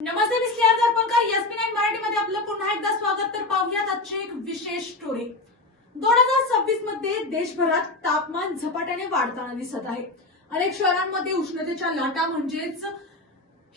नमस्ते, मी स्नेहा दर्पणकर. एसपी9 मराठीमध्ये आपलं पुन्हा एकदा स्वागत. तर पाहूयात आजची एक विशेष स्टोरी. 2026 मध्ये देशभरात तापमान झपाट्याने वाढताना दिसत आहे. अनेक शहरांमध्ये उष्णतेच्या लाटा म्हणजेच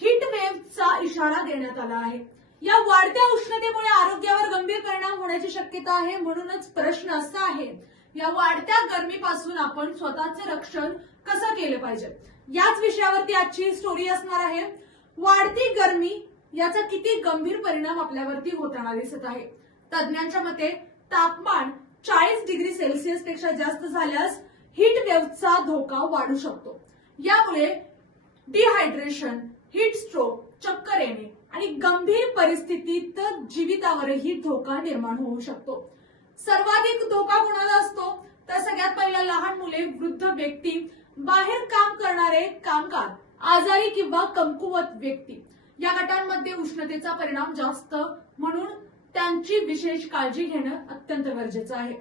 हीट वेव्हचा इशारा देण्यात आला आहे. या वाढत्या उष्णतेमुळे आरोग्यावर गंभीर परिणाम होण्याची शक्यता आहे. म्हणूनच प्रश्न असा आहे, या वाढत्या गरमीपासून आपण स्वतःचे रक्षण कसं केलं पाहिजे, याच विषयावरती आजची स्टोरी असणार आहे. वाढती गरमी याचा किती गंभीर परिणाम आपल्यावरती होताना दिसत आहे. तज्ञांच्या मते तापमान 40 डिग्री सेल्सिअस पेक्षा जास्त झाल्यास हीट वेव्हचा धोका वाढू शकतो. यामुळे डिहायड्रेशन, हीट स्ट्रोक, चक्कर येणे आणि गंभीर परिस्थितीत जीवितावरही धोका निर्माण होऊ शकतो. सर्वाधिक धोका कोणाला असतो तर सगळ्यात पहिला लहान मुले, वृद्ध व्यक्ती, बाहेर काम करणारे कामगार, आजारी किंवा कमकुवत व्यक्ती या गटांमध्ये उष्णतेचा परिणाम जास्त, म्हणून त्यांची विशेष काळजी घेणं अत्यंत गरजेचं आहे.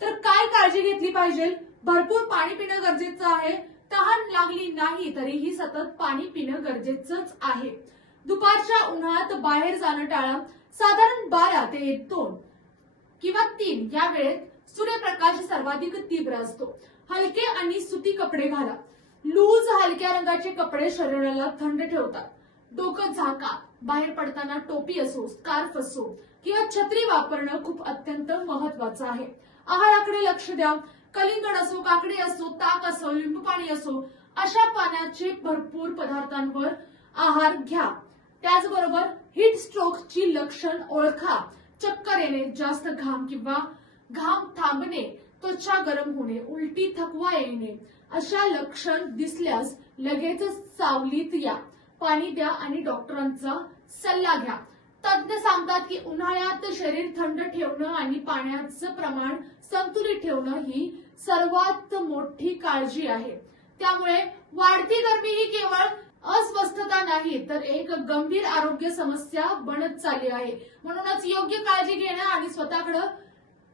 तर काय काळजी घेतली पाहिजे? भरपूर पाणी पिणं गरजेचं आहे. तहान लागली नाही तरीही सतत पाणी पिणं गरजेचंच आहे. दुपारच्या उन्हात बाहेर जाणं टाळा. साधारण 12 ते 2 किंवा 3 या वेळेत सूर्यप्रकाश सर्वाधिक तीव्र असतो. हलके आणि सुती कपडे घाला. लूज हलक्या रंगाचे कपडे शरीराला थंड ठेवतात. डोकं झाका. बाहेर पडताना टोपी असो, स्कार्फ असो किंवा छत्री वापरणं खूप अत्यंत महत्वाचं आहे. आहाराकडे लक्ष द्या. कलिंगड असो, काकडी असो, ताक असो, लिंबू पाणी असो, अशा पाण्याचे भरपूर पदार्थांवर आहार घ्या. त्याचबरोबर हीट स्ट्रोकची लक्षण ओळखा. चक्कर येणे, जास्त घाम किंवा घाम थांबणे, त्वचा गरम होणे, उलटी, थकवा येणे अशा लक्षण दिसल्यास लगेचच सावलीत या. पाणी द्या आणि डॉक्टरांचा सल्ला घ्या. तज्ञ सांगतात की उन्हाळ्यात शरीर थंड ठेवणं आणि पाण्याचं प्रमाण संतुलित ठेवणं ही सर्वात मोठी काळजी आहे. त्यामुळे वाढती गरमी ही केवळ अस्वस्थता नाही तर एक गंभीर आरोग्य समस्या बनत चालली आहे. म्हणूनच योग्य काळजी घेणं आणि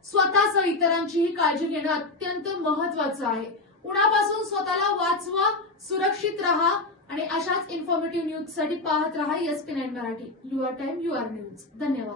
स्वतःसह इतरांचीही काळजी घेणं अत्यंत महत्वाचं आहे. उन्हापासून स्वतःला वाचवा, सुरक्षित राहा आणि अशाच इन्फॉर्मेटिव्ह न्यूज साठी पाहत राहा SP nine Marathi. Your time, your news. धन्यवाद.